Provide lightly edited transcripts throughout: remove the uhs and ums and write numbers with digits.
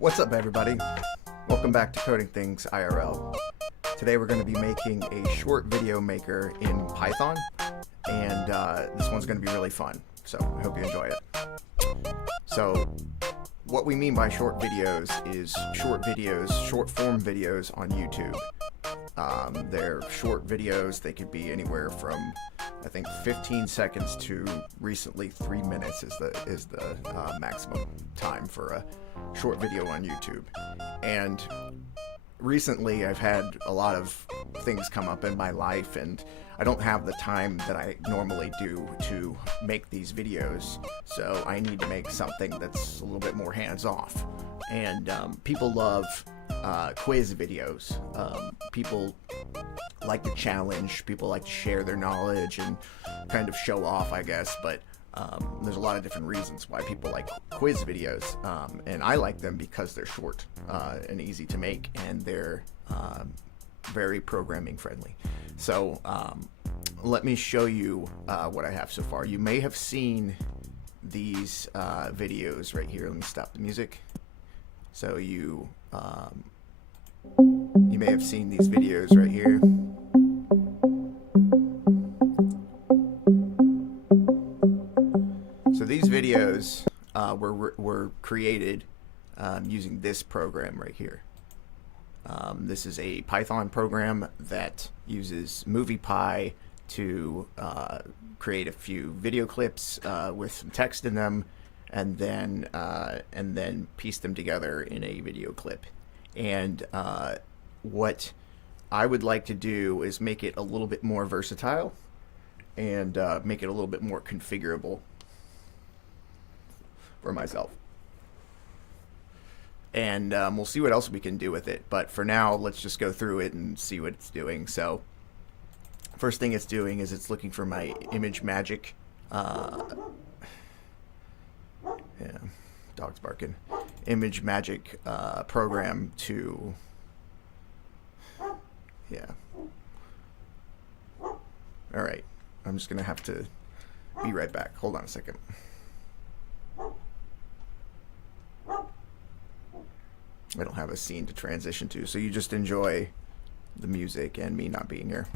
What's up, everybody? Welcome back to Coding Things IRL. Today we're going to be making a short video maker in Python, and this one's going to be really fun, so I hope you enjoy it. So what we mean by short videos is short form videos on YouTube. They're short videos. They could be anywhere from, I think, 15 seconds to recently 3 minutes is the maximum time for a short video on YouTube. And recently I've had a lot of things come up in my life, and I don't have the time that I normally do to make these videos, so I need to make something that's a little bit more hands-off. And people love quiz videos. People like to challenge, people like to share their knowledge and kind of show off, I guess, but there's a lot of different reasons why people like quiz videos, and I like them because they're short and easy to make, and they're very programming friendly. So let me show you what I have so far. You may have seen these videos right here. Let me stop the music. So you may have seen these videos right here. So these videos were created using this program right here. This is a Python program that uses MoviePy to create a few video clips with some text in them, and then piece them together in a video clip. And what I would like to do is make it a little bit more versatile and make it a little bit more configurable for myself. And we'll see what else we can do with it. But for now, let's just go through it and see what it's doing. So first thing it's doing is it's looking for my ImageMagick. Yeah, dog's barking. ImageMagick program to, yeah. All right, I'm just gonna have to be right back. Hold on a second. I don't have a scene to transition to, so you just enjoy the music and me not being here.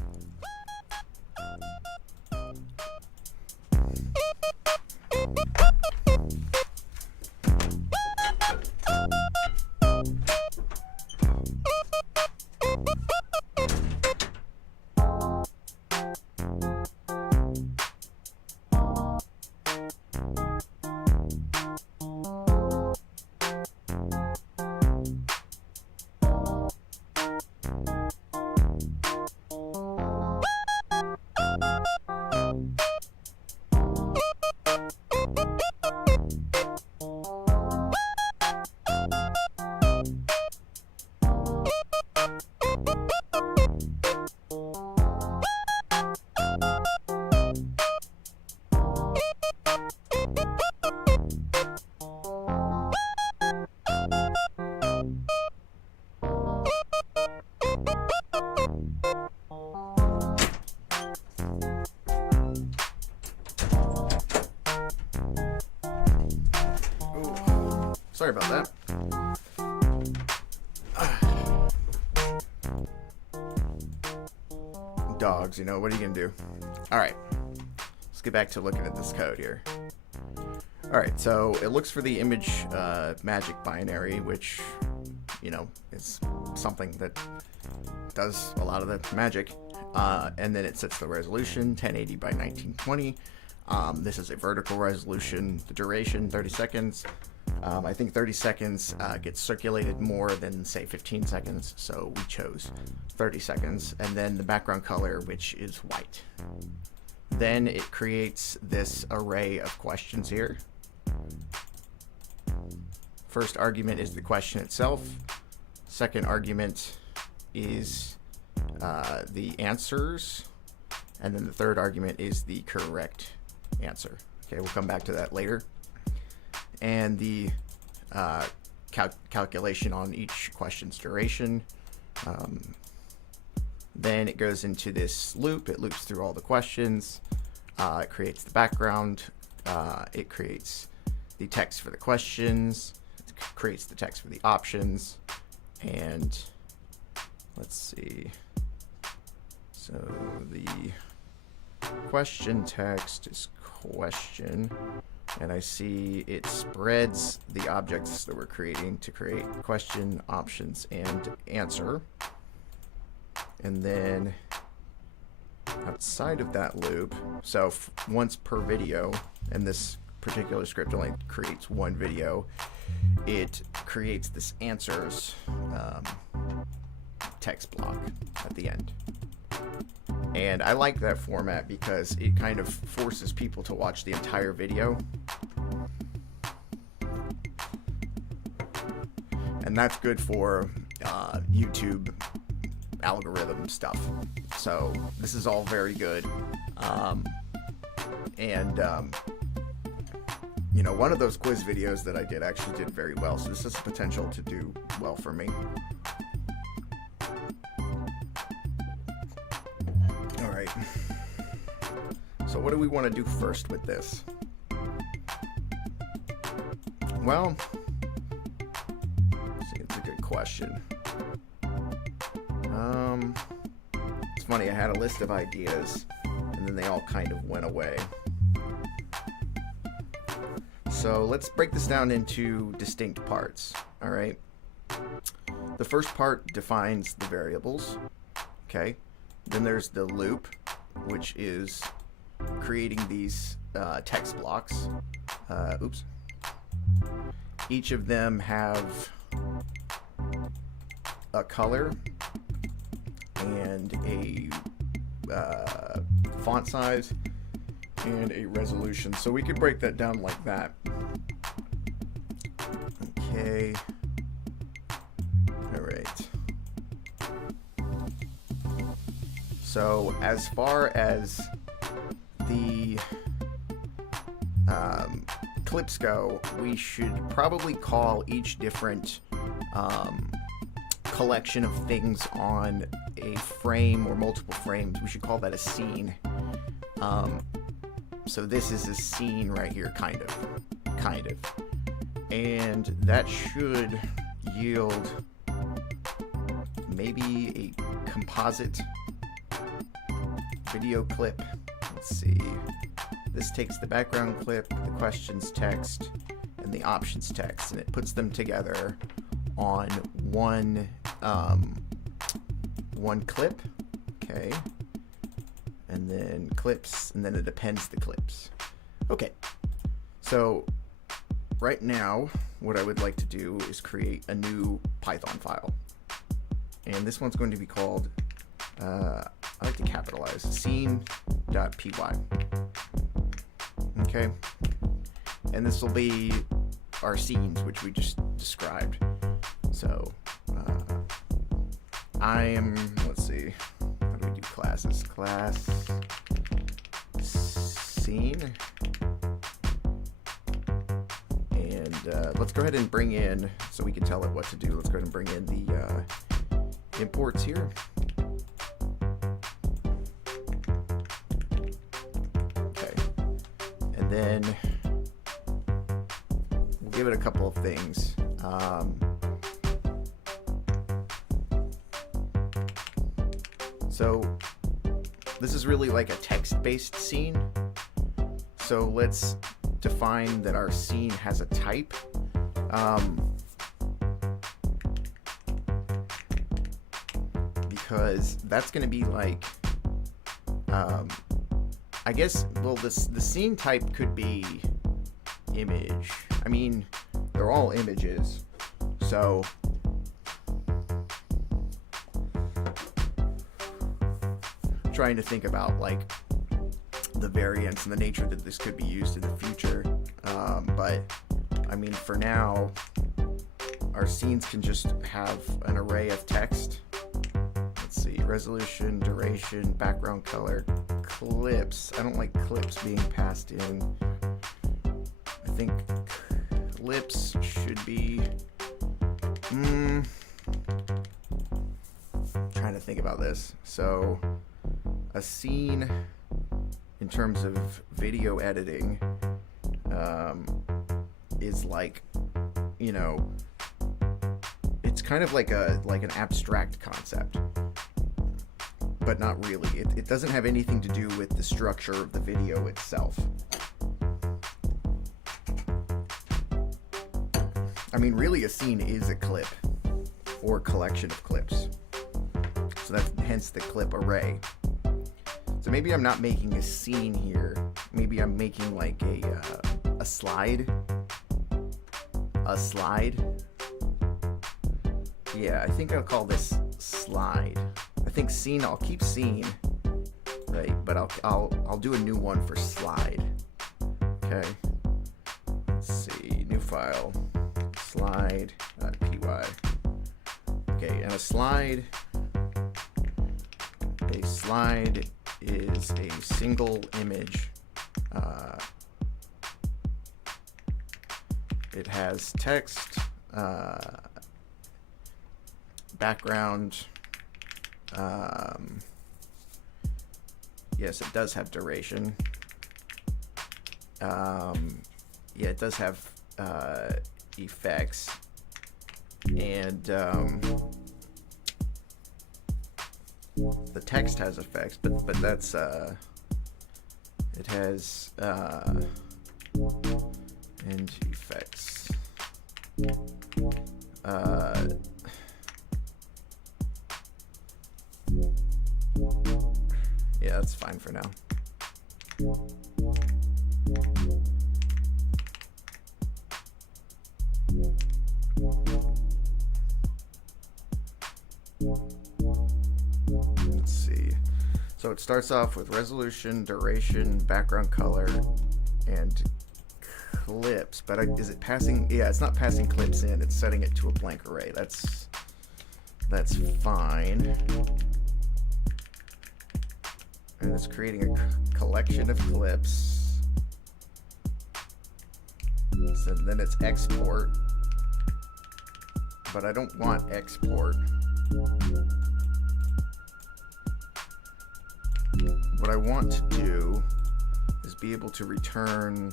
Sorry about that. Dogs, you know, what are you gonna do? Alright, let's get back to looking at this code here. Alright, so it looks for the ImageMagick binary, which, you know, is something that does a lot of the magic. And then it sets the resolution, 1080 by 1920. This is a vertical resolution. The duration, 30 seconds. I think 30 seconds gets circulated more than, say, 15 seconds, so we chose 30 seconds. And then the background color, which is white. Then it creates this array of questions here. First argument is the question itself. Second argument is the answers. And then the third argument is the correct answer. Okay, we'll come back to that later. And the calculation on each question's duration. Then it goes into this loop. It loops through all the questions. It creates the background. It creates the text for the questions. It's creates the text for the options. And let's see. So the question text is question, and I see it spreads the objects that we're creating to create question, options, and answer. And then outside of that loop, so once per video, and this particular script only creates one video, it creates this answers text block at the end. And I like that format because it kind of forces people to watch the entire video. And that's good for YouTube algorithm stuff. So this is all very good. You know, one of those quiz videos that I did actually did very well. So this has potential to do well for me. All right. So what do we want to do first with this? Well, see, it's a good question. It's funny, I had a list of ideas and then they all kind of went away. So let's break this down into distinct parts. All right. The first part defines the variables. Okay. Then there's the loop, which is creating these text blocks. Oops. Each of them have a color and a font size and a resolution. So we could break that down like that. Okay. All right. So as far as the clips go, we should probably call each different collection of things on a frame or multiple frames. We should call that a scene. So this is a scene right here, kind of. And that should yield maybe a composite video clip. Let's see. This takes the background clip, the questions text, and the options text, and it puts them together on one clip. Okay. And then clips, and then it appends the clips. Okay. So right now, what I would like to do is create a new Python file. And this one's going to be called, I like to capitalize, scene.py. Okay. And this will be our scenes, which we just described. So, let's see, how do we do classes? Class scene. And let's go ahead and bring in, so we can tell it what to do, let's go ahead and bring in the imports here. Okay. And then we'll give it a couple of things. So this is really like a text-based scene. So let's define that our scene has a type. Because that's going to be like, I guess, well, the scene type could be image. I mean, they're all images. So trying to think about like the variants and the nature that this could be used in the future. But I mean, for now, our scenes can just have an array of text. Let's see, resolution, duration, background color, clips. I don't like clips being passed in. I think clips should be, trying to think about this. So a scene in terms of video editing is like, you know, it's kind of like an abstract concept, but not really. It doesn't have anything to do with the structure of the video itself. I mean, really, a scene is a clip or collection of clips. So that's hence the clip array. So maybe I'm not making a scene here. Maybe I'm making like a slide. A slide. Yeah, I think I'll call this slide. I think scene. I'll keep scene, right? But I'll do a new one for slide. Okay. Let's see. New file. Slide.py. Okay, and a slide is a single image. It has text, background. Yes, it does have duration. Yeah, it does have effects, and the text has effects, but that's it has and effects. Yeah, that's fine for now. Let's see. So it starts off with resolution, duration, background color, and clips. But is it passing? Yeah, it's not passing clips in. It's setting it to a blank array. That's fine. And it's creating a collection of clips. So then it's export. But I don't want export. What I want to do is be able to return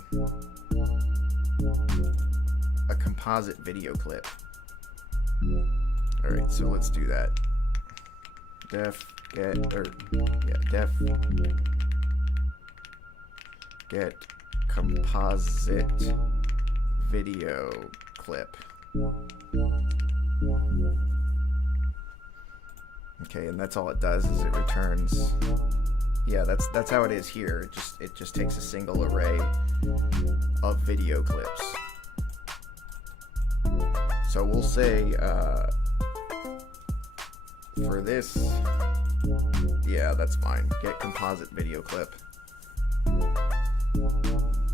a composite video clip. Alright, so let's do that. Def get composite video clip. Okay, and that's all it does is it returns. Yeah, that's how it is here. It just takes a single array of video clips. So we'll say for this, yeah, that's fine. Get composite video clip.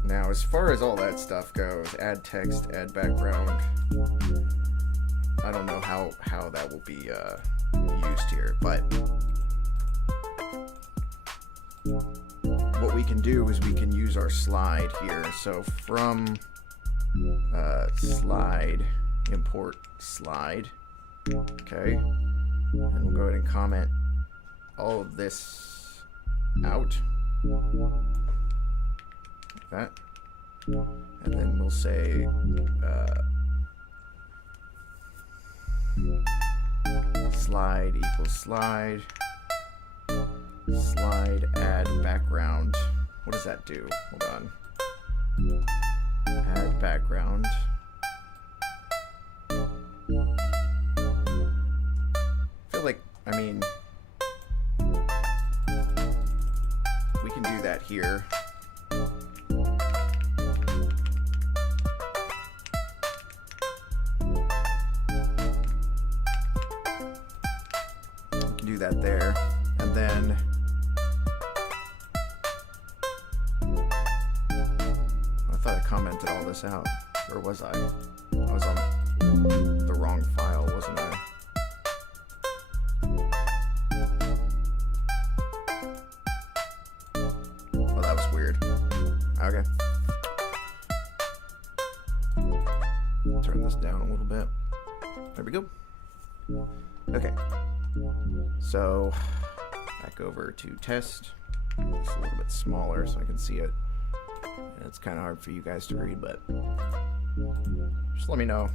Now, as far as all that stuff goes, add text, add background. I don't know how that will be used here, but what we can do is we can use our slide here. So from slide, import slide. Okay, and we'll go ahead and comment all of this out, like that, and then we'll say slide equals slide add background. What does that do? Hold on. Add background. I feel like, I mean, we can do that here. We can do that there, and then I thought I commented all this out. Where was I? I was on the wrong file, wasn't I? Oh, that was weird. Okay. Turn this down a little bit. There we go. Okay. So, back over to test. It's a little bit smaller so I can see it. It's kind of hard for you guys to read, but just let me know.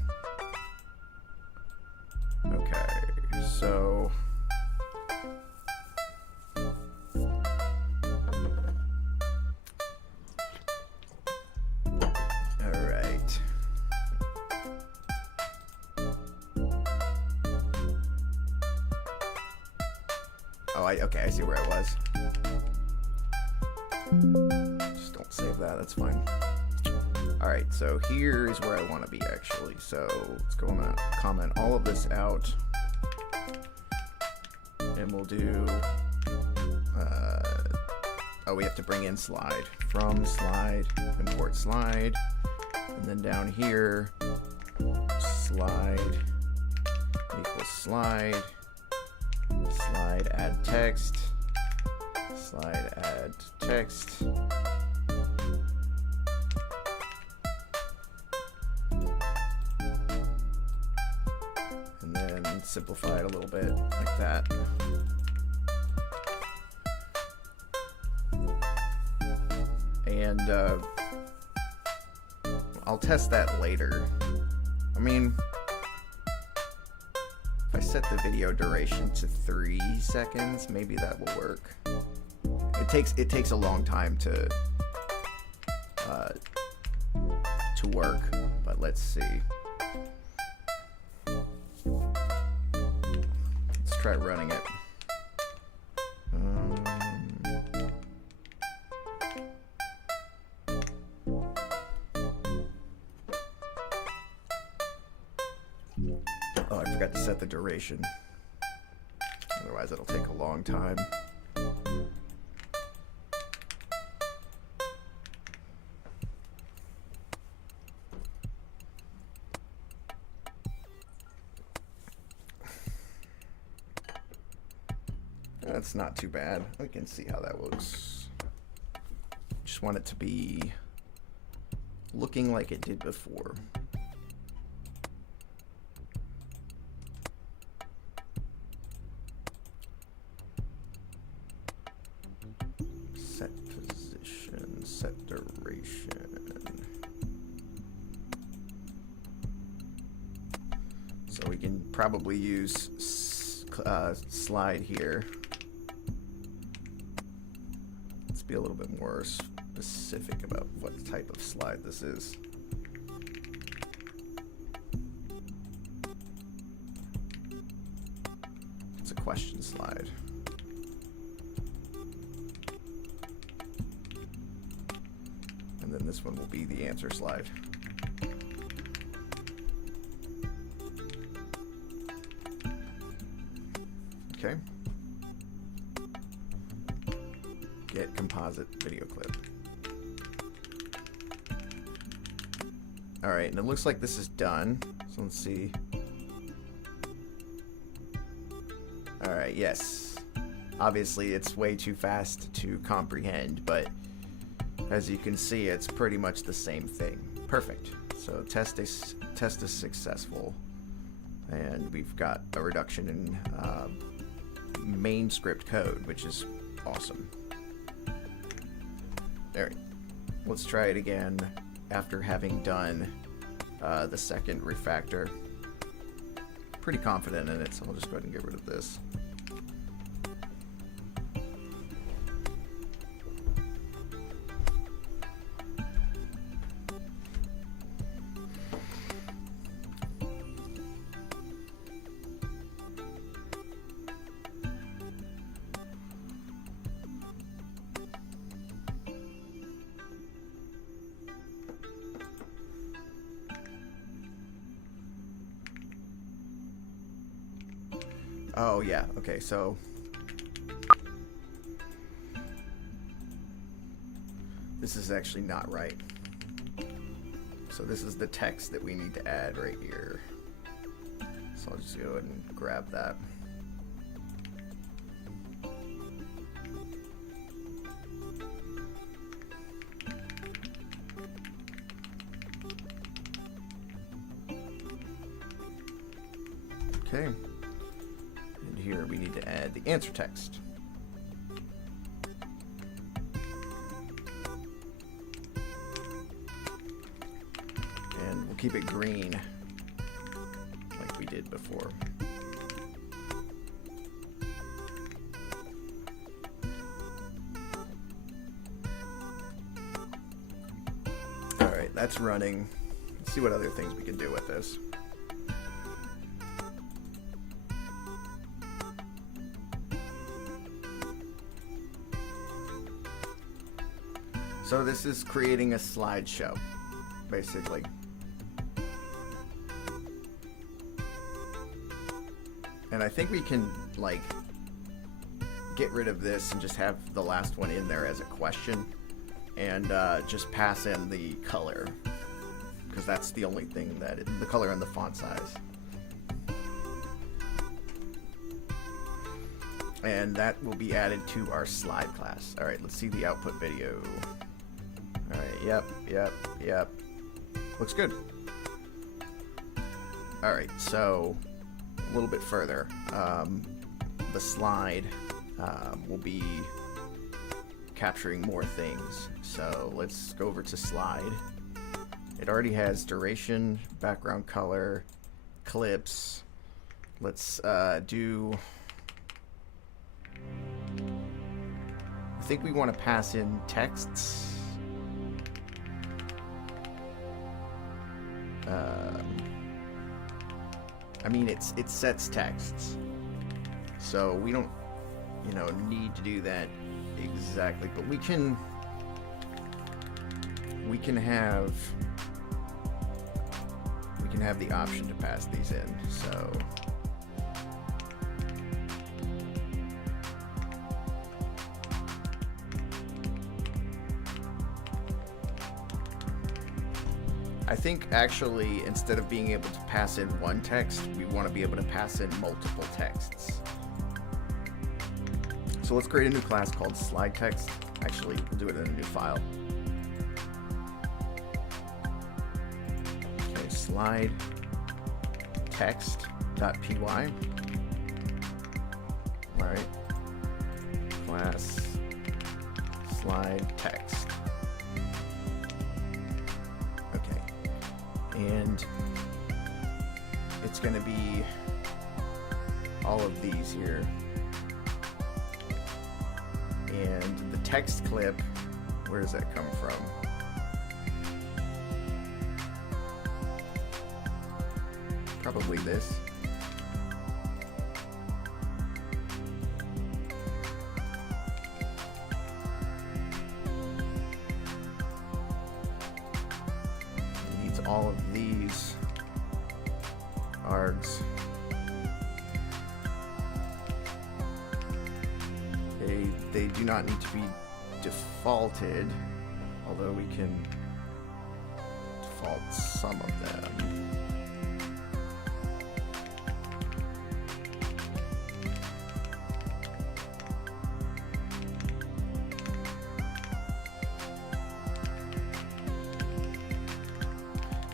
Okay, so okay, I see where I was. Just don't save that, that's fine. Alright, so here's where I want to be actually. So let's go and comment all of this out. And we'll do, oh, we have to bring in slide. From slide, import slide. And then down here, slide equals slide. Slide add text, slide add text, and then simplify it a little bit like that. And I'll test that later. I mean, if I set the video duration to 3 seconds, maybe that will work. It takes a long time to work, but let's see. Let's try running it. Oh, I forgot to set the duration. Otherwise, it'll take a long time. That's not too bad. We can see how that looks. Just want it to be looking like it did before. Set position, set duration. So we can probably use slide here. Let's be a little bit more specific about what type of slide this is. It's a question slide. And then this one will be the answer slide. Okay. Get composite video clip. All right, and it looks like this is done. So let's see. All right, yes. Obviously, it's way too fast to comprehend, but as you can see, it's pretty much the same thing. Perfect. So test is successful, and we've got a reduction in main script code, which is awesome. All right, let's try it again after having done the second refactor. Pretty confident in it, so I'll just go ahead and get rid of this. Oh yeah, okay, so this is actually not right. So this is the text that we need to add right here. So I'll just go ahead and grab that. Okay. And here we need to add the answer text. keep it green like we did before. Alright, that's running. Let's see what other things we can do with this. So this is creating a slideshow, basically. And I think we can, like, get rid of this and just have the last one in there as a question, and just pass in the color, because that's the only thing that the color and the font size. And that will be added to our slide class. All right, let's see the output video. All right, yep. Looks good. All right, so a little bit further. The slide will be capturing more things. So let's go over to slide. It already has duration, background color, clips. Let's do... I think we want to pass in texts. I mean, it sets texts, so we don't, need to do that exactly. But we can have the option to pass these in. So. I think actually, instead of being able to pass in one text, we want to be able to pass in multiple texts. So let's create a new class called slide text. Actually, we'll do it in a new file. Okay, slide text.py. All right, class slide text. And it's going to be all of these here. And the text clip, where does that come from? Probably this. All of these args. They do not need to be defaulted, although we can default some of them.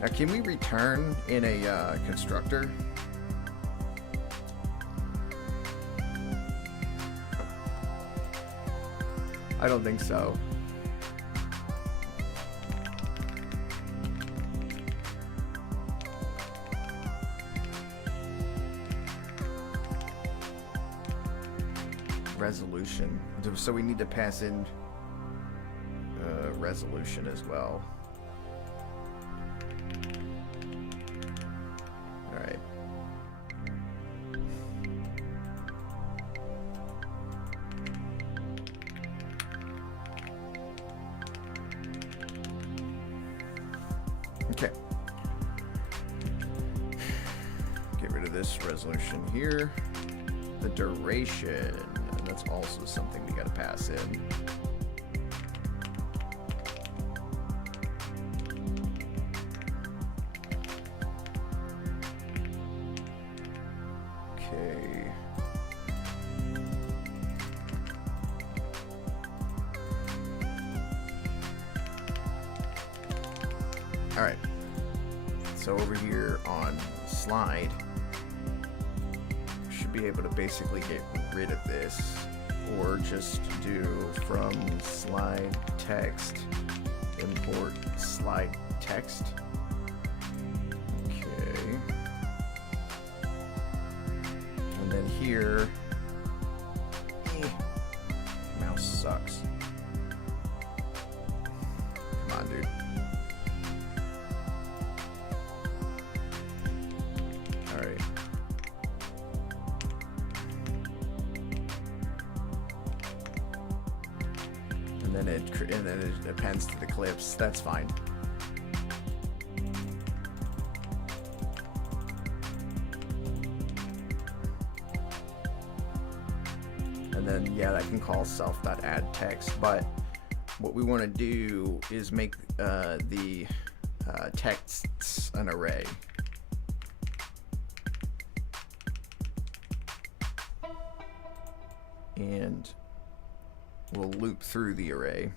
Now, can we return in a constructor? I don't think so. Resolution. So we need to pass in resolution as well. Okay. Get rid of this resolution here. The duration, and that's also something we gotta pass in. Okay. All right. So over here on slide, we should be able to basically get rid of this, or just do from slide text import slide text. here. Mouse sucks. Come on, dude. Alright. And then it appends to the clips. That's fine. And then, yeah, that can call self.add text, but what we want to do is make the texts an array. And we'll loop through the array.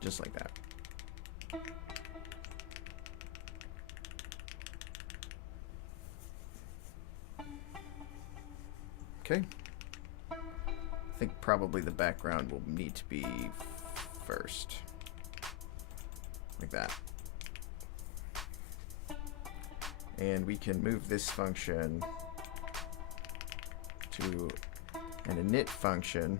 Just like that. Okay. I think probably the background will need to be first. Like that. And we can move this function to an init function.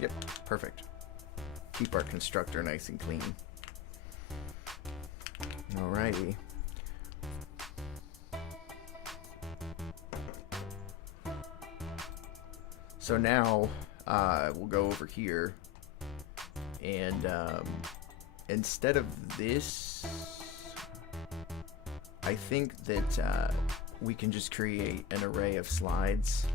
Yep, perfect. Keep our constructor nice and clean. Alrighty. So now we'll go over here, and instead of this, I think that we can just create an array of slides.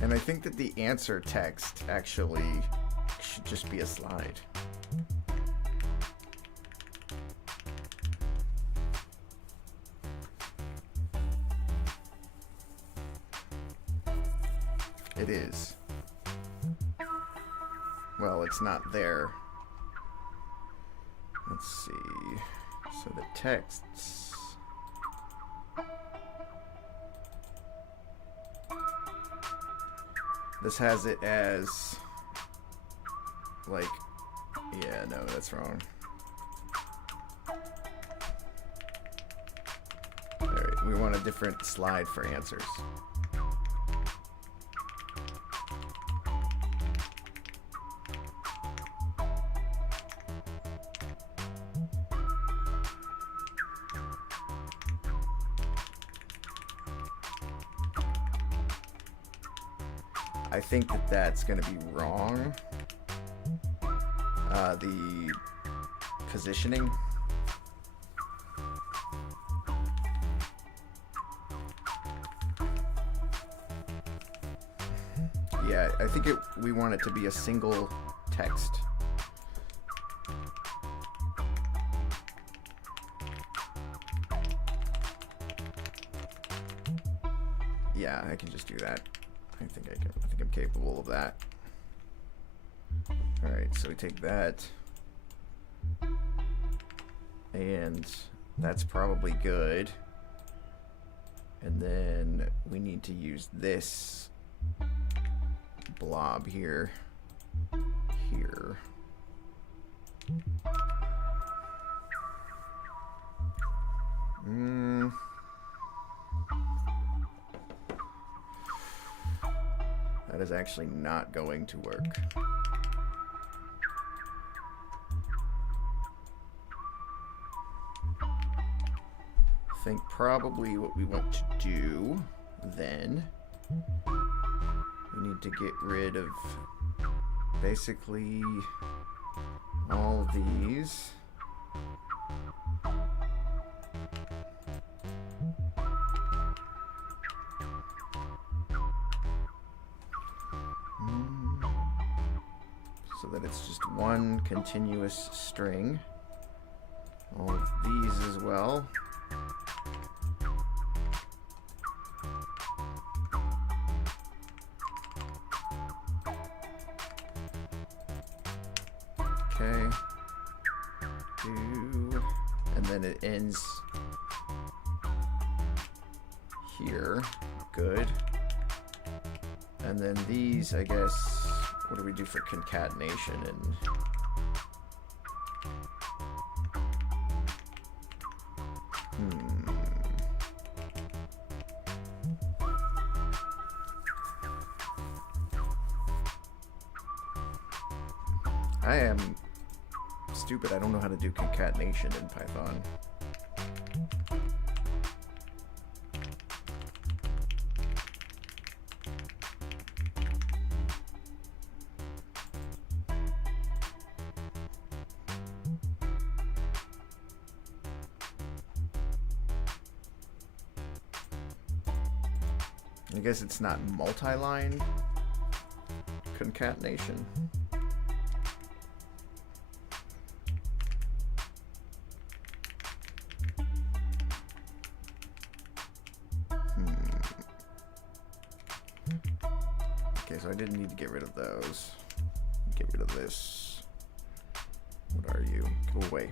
And I think that the answer text actually should just be a slide. It is. Well, it's not there. Let's see. So the texts. This has it as, like, yeah, no, that's wrong. Alright, we want a different slide for answers. I think that that's going to be wrong. The positioning. Yeah, I think we want it to be a single text. Yeah, I can just do that. I think I'm capable of that. Alright, so we take that. And that's probably good. And then we need to use this blob here. That is actually not going to work. I think probably what we want to do then, we need to get rid of basically all these. So so that it's just one continuous string. All of these as well. Okay. And then it ends here. Good. And then these, I guess, what do we do for concatenation? And I am stupid. I don't know how to do concatenation in Python. I guess it's not multi-line concatenation. Okay, so I didn't need to get rid of those. Get rid of this. What are you? Go away.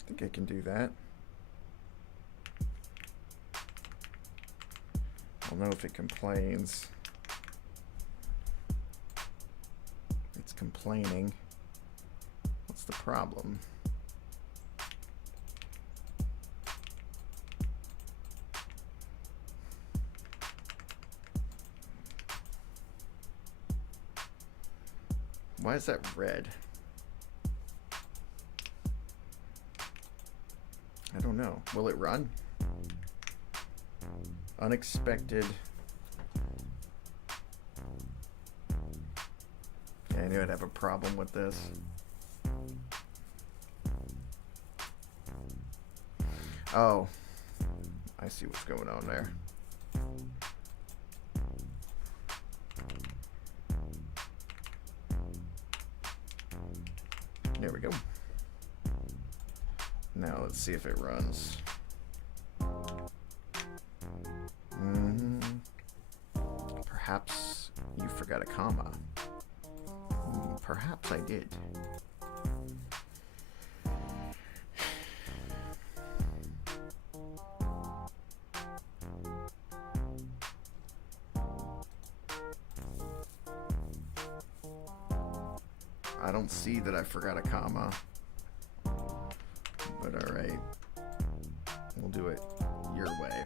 I think I can do that. I'll know if it complains. It's complaining. What's the problem? Why is that red? I don't know. Will it run? Unexpected. Yeah, I knew I'd have a problem with this. Oh, I see what's going on there. There we go. Now let's see if it runs. Perhaps you forgot a comma. Perhaps I did. I don't see that I forgot a comma. But alright. We'll do it your way.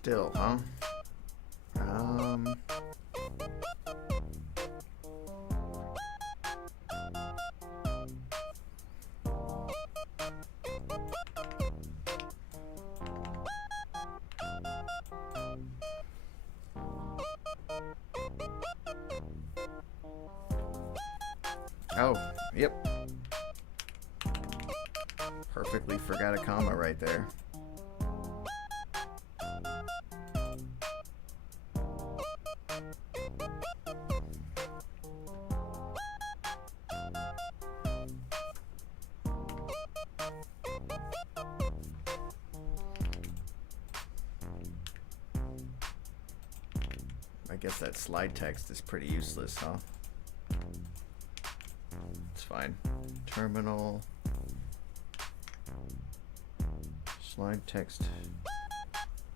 Still, huh? Oh, yep. Perfectly forgot a comma right there. I guess that slide text is pretty useless, huh? It's fine. Terminal. Slide text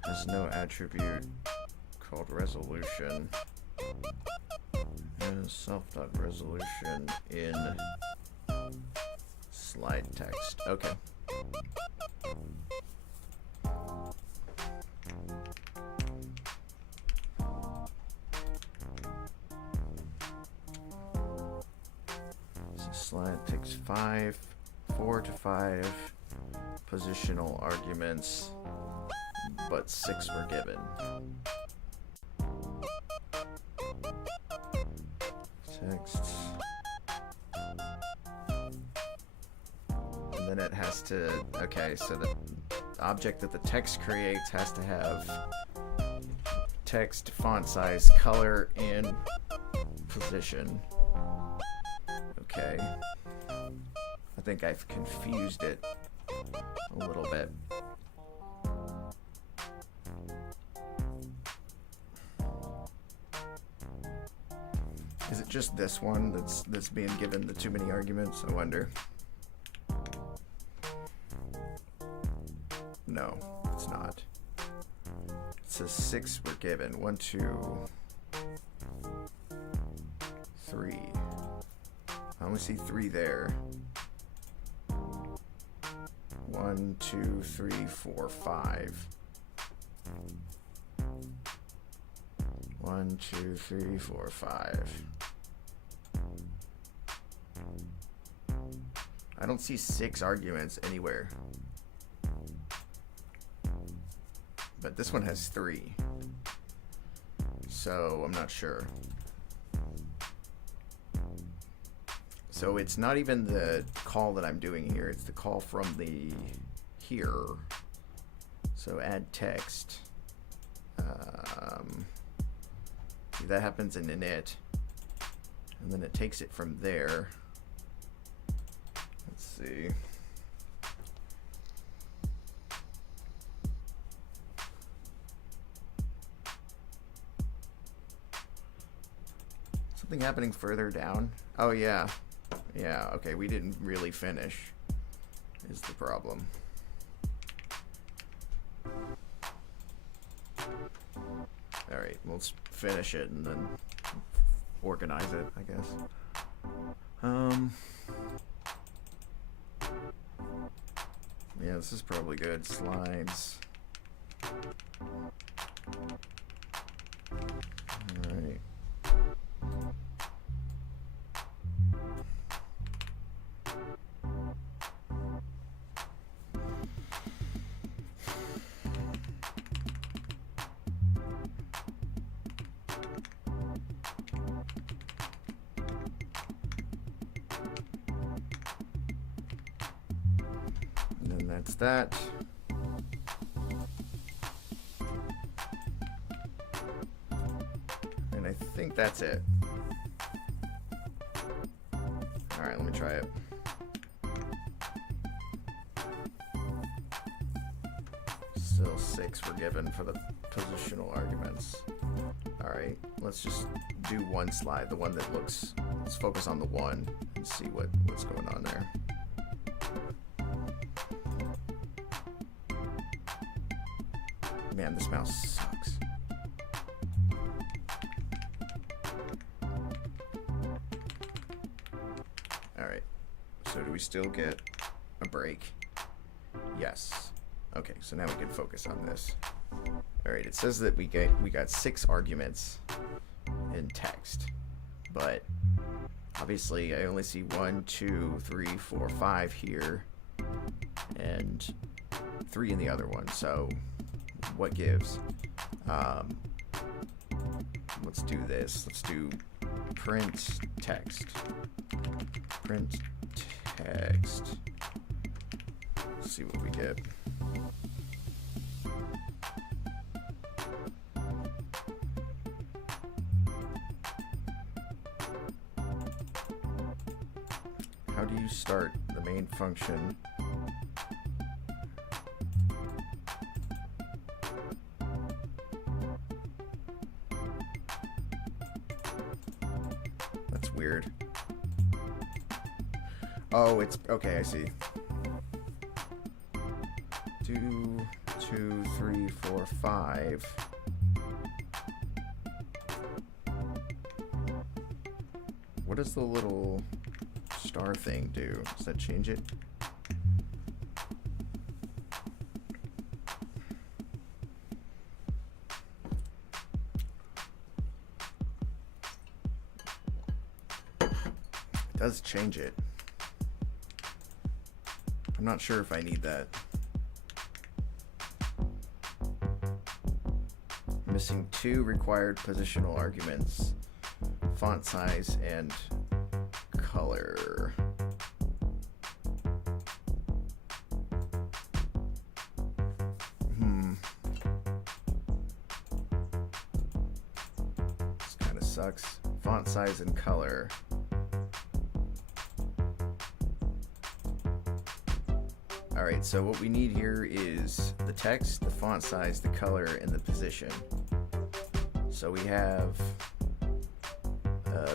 has no attribute called resolution. And self.resolution in slide text. Okay. slide takes 4 to 5 positional arguments, but 6 were given. Text. And then it has to, okay, so the object that the text creates has to have text, font size, color, and position. Okay. I think I've confused it a little bit. Is it just this one that's being given the too many arguments? I wonder. No, it's not. It says 6 were given. 1, 2, 3. I only see 3 there. 1, 2, 3, 4, 5. 1, 2, 3, 4, 5. I don't see 6 arguments anywhere. But this one has 3. So I'm not sure. So it's not even the call that I'm doing here, it's the call from the here. So add text. See, that happens in init. And then it takes it from there. Let's see. Something happening further down? Oh yeah. Yeah, okay, we didn't really finish, is the problem. Alright, let's finish it and then organize it, I guess. Yeah, this is probably good. Slides. Alright. That's that. And I think that's it. Alright, let me try it. Still 6 were given for the positional arguments. Alright, let's just do one slide, the one that looks, let's focus on the one and see what's going on there. Man, this mouse sucks. Alright, so do we still get a break? Yes. Okay, so now we can focus on this. Alright, it says that we got 6 arguments in text, but obviously I only see 1, 2, 3, 4, 5 here, and 3 in the other one, so what gives? Let's do this. Let's do print text. Print text. Let's see what we get. How do you start the main function? Weird. Oh, it's okay, I see. 2, 2, 3, 4, 5. What does the little star thing do? Does that change it? Does change it. I'm not sure if I need that. Missing 2 required positional arguments, font size and color. This kind of sucks. Font size and color. Alright, so what we need here is the text, the font size, the color, and the position. So we have,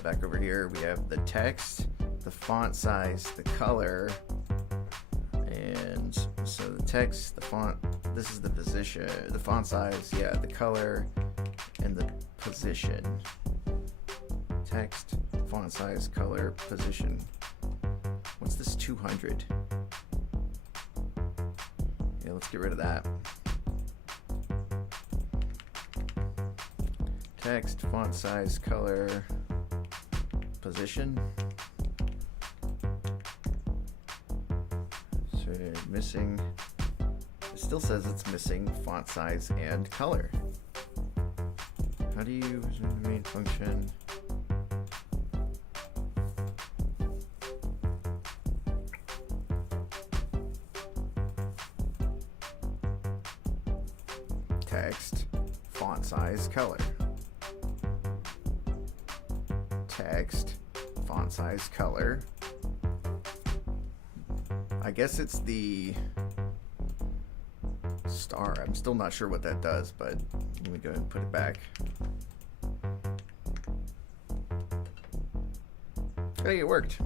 back over here, we have the text, the font size, the color, and so the text, the font, this is the position, the font size, yeah, the color, and the position. Text, font size, color, position. What's this 200? Yeah, let's get rid of that. Text, font size, color, position. So missing, it still says it's missing font size and color. How do you, the main function? Text, font size, color. Text, font size, color. I guess it's the star. I'm still not sure what that does, but let me go ahead and put it back. Hey, it worked.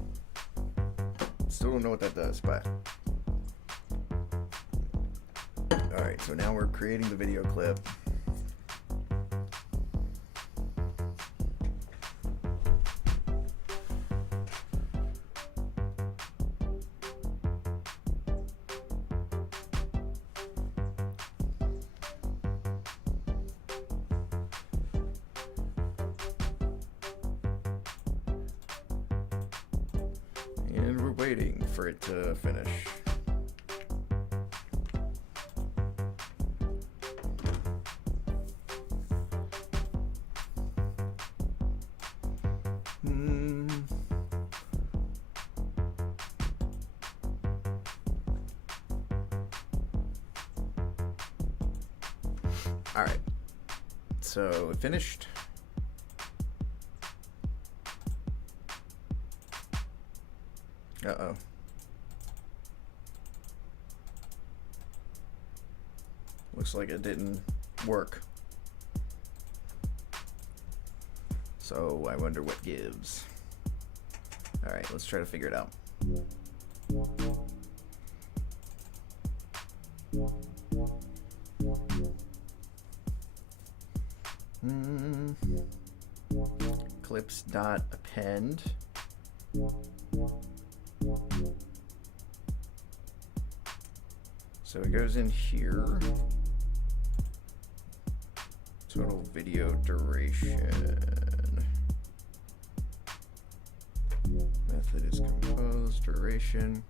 Still don't know what that does, but alright, so now we're creating the video clip. And we're waiting for it to finish. All right, so it finished. Uh-oh. Looks like it didn't work. So I wonder what gives. All right, let's try to figure it out. Clips.append. So it goes in here. Total video duration. Method is compose duration.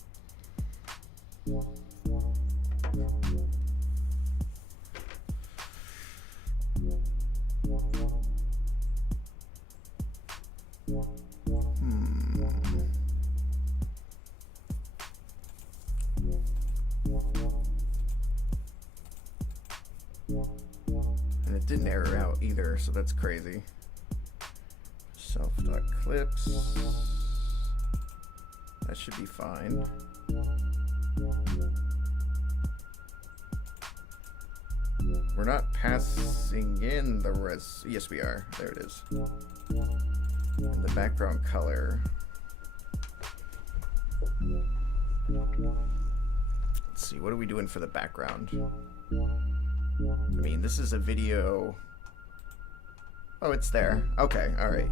And it didn't error out either, so that's crazy. Self.clips. That should be fine. We're not passing in the res. Yes, we are. There it is. And the background color. Let's see, what are we doing for the background? I mean, this is a video. Oh, it's there. Okay, alright.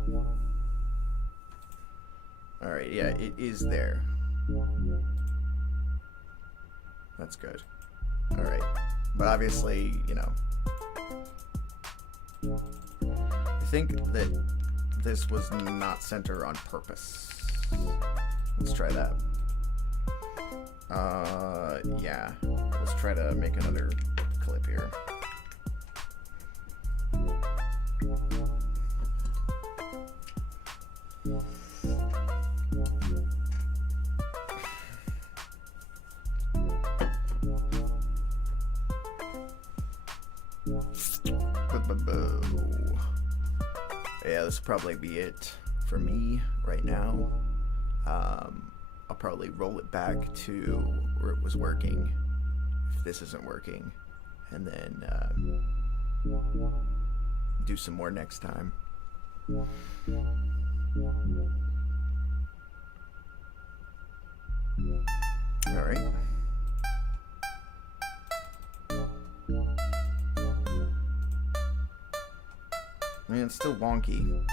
Alright, yeah, it is there. That's good. Alright. But obviously, you know, I think that this was not center on purpose. Let's try that. Yeah. Let's try to make another clip here. Yeah, this will probably be it for me right now. I'll probably roll it back to where it was working if this isn't working, and then do some more next time. All right. Man, it's still wonky.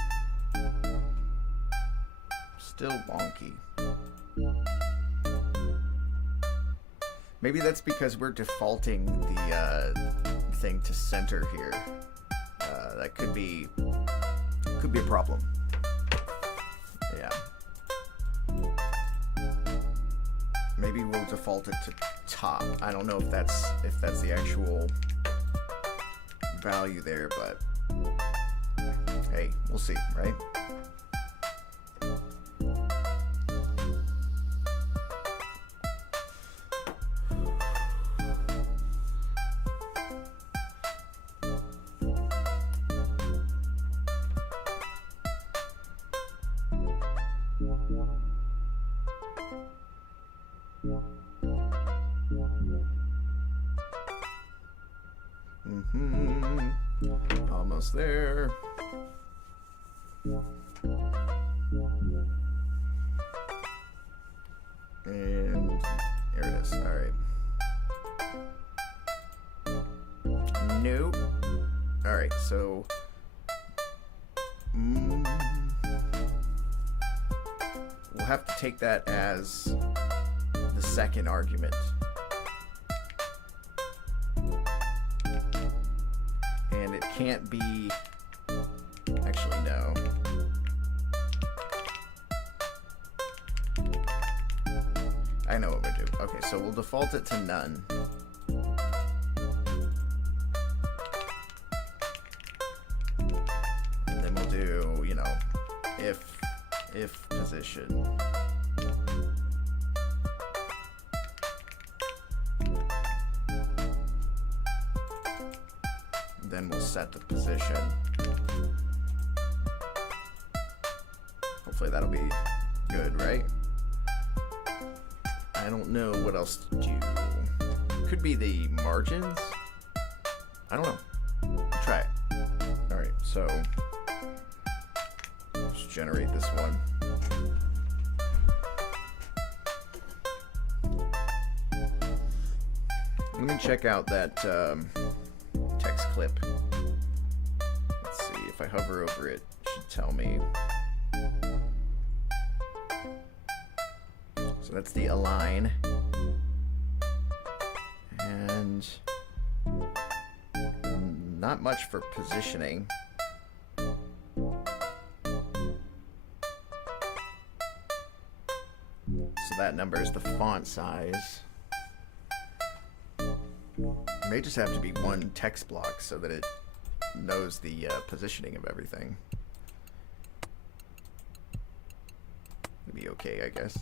Still wonky. Maybe that's because we're defaulting the thing to center here. That could be a problem. Yeah. Maybe we'll default it to top. I don't know if that's the actual value there, but hey, we'll see, right? Almost there. And here it is. All right. Nope. All right. So we'll have to take that as the second argument. And it can't be, actually no. I know what we'll do. Okay, so we'll default it to none. And then we'll do, you know, if position. Then we'll set the position. Hopefully that'll be good, right? I don't know what else to do. Could be the margins. I don't know. We'll try it. All right, so let's generate this one. Let me check out that text clip. Let's see, if I hover over it, it should tell me. So that's the align. And not much for positioning. So that number is the font size. It may just have to be one text block so that it knows the positioning of everything. It'll be okay, I guess.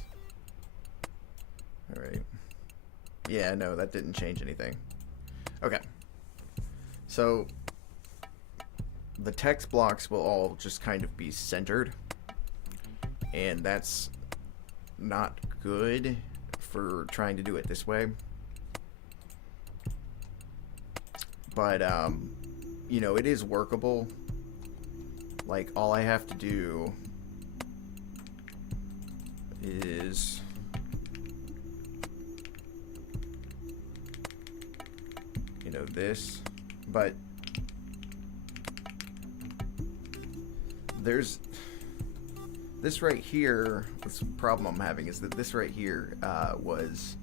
Alright. Yeah, no, that didn't change anything. Okay. So the text blocks will all just kind of be centered. And that's not good for trying to do it this way. But, you know, it is workable. Like, all I have to do is you know, this, but there's this right here. This problem I'm having is that this right here was,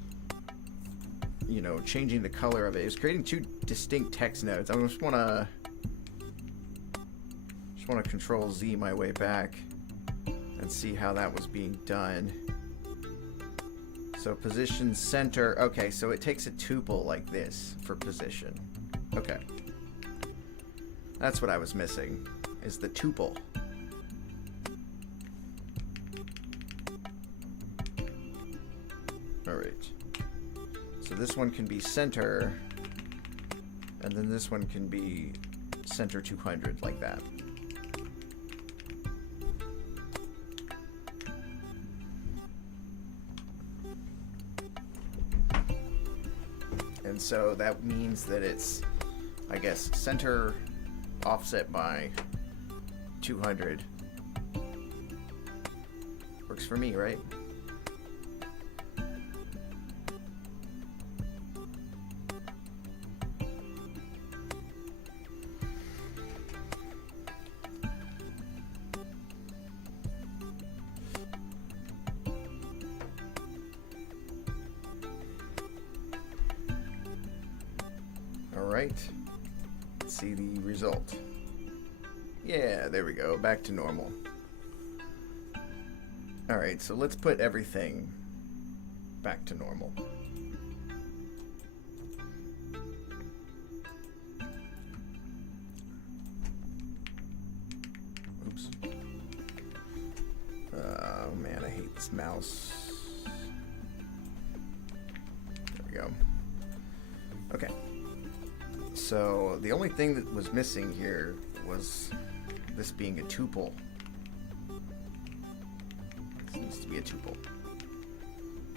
you know, changing the color of it. It was creating two distinct text nodes. I just want to Control Z my way back and see how that was being done. So position center. Okay, so it takes a tuple like this for position. Okay. That's what I was missing, is the tuple. Alright. So this one can be center, and then this one can be center 200, like that. And so that means that it's, I guess, center offset by 200. Works for me, right? Alright, let's see the result. Yeah, there we go, back to normal. Alright, so let's put everything back to normal. Oops. Oh man, I hate this mouse. There we go. Okay. So the only thing that was missing here was this being a tuple. This needs to be a tuple.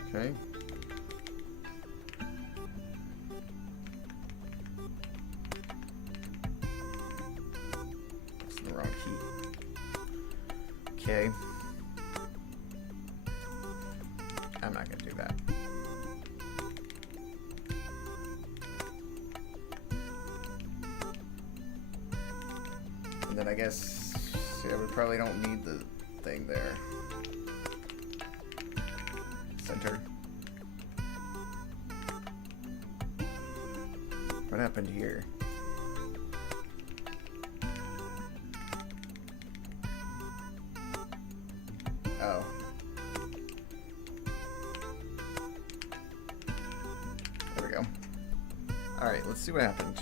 Okay. That's the wrong key. Okay. I'm not gonna do that. And then I guess, yeah, we probably don't need the thing there. Center. What happened here? Oh. There we go. Alright, let's see what happened.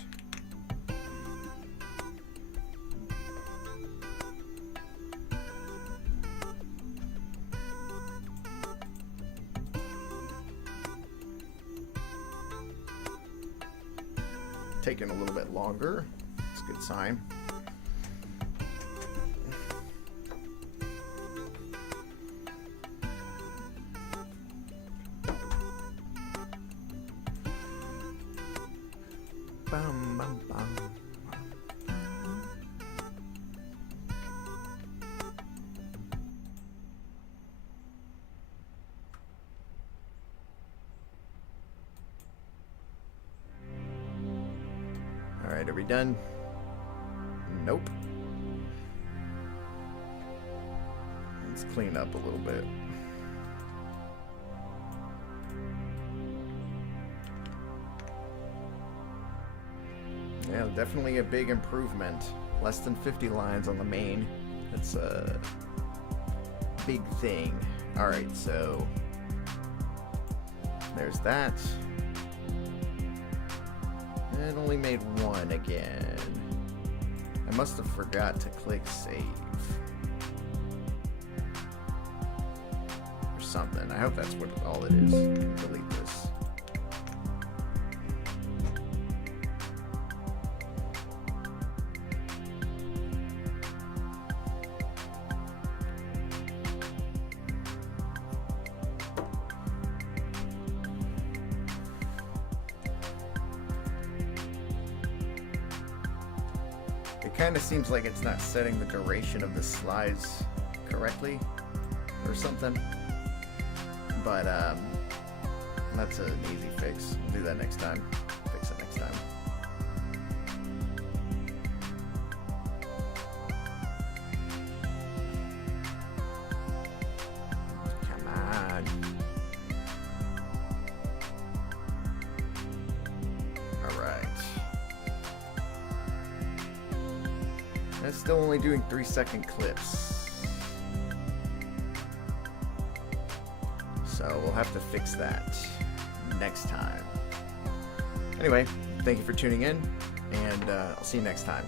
Taking a little bit longer. It's a good sign. Bum, bum, bum. Alright, are we done? Nope. Let's clean up a little bit. Yeah, definitely a big improvement. Less than 50 lines on the main. That's a big thing. Alright, so there's that. It only made one again. I must have forgot to click save. Or something. I hope that's what all it is. Delete this. It kind of seems like it's not setting the duration of the slides correctly or something, but that's an easy fix. We'll do that next time. Fix it next time. Come on. All right. That's still only doing 3-second clips. So we'll have to fix that next time. Anyway, thank you for tuning in, and I'll see you next time.